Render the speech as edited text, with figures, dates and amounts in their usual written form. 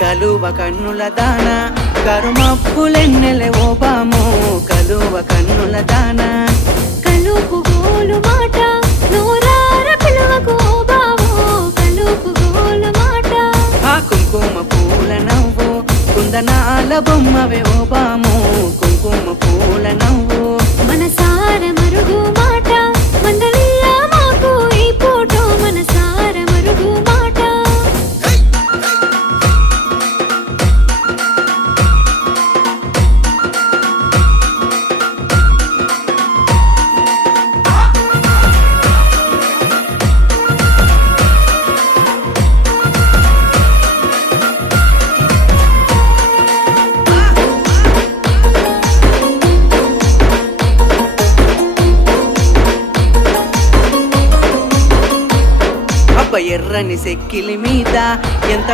కలువ కన్నుల దాన కరుమప్పులెన్నెలే ఓ బాము కలువ కన్నుల దాన కలుపు గోలు మాట నూరార పిలువకు ఓ బావో కలుపు గోలు మాట ఆ కుంకుమ పూల నవ్వు కుందనాల బొమ్మవే ఓ బాము కుంకుమ పూల నవ్వు మనసార మరుగు మాట మందలియ మాకు ఈ పూట మనసార మరుగు మాట అబ్బ ఎర్రని సెక్కిలి మీద ఎంత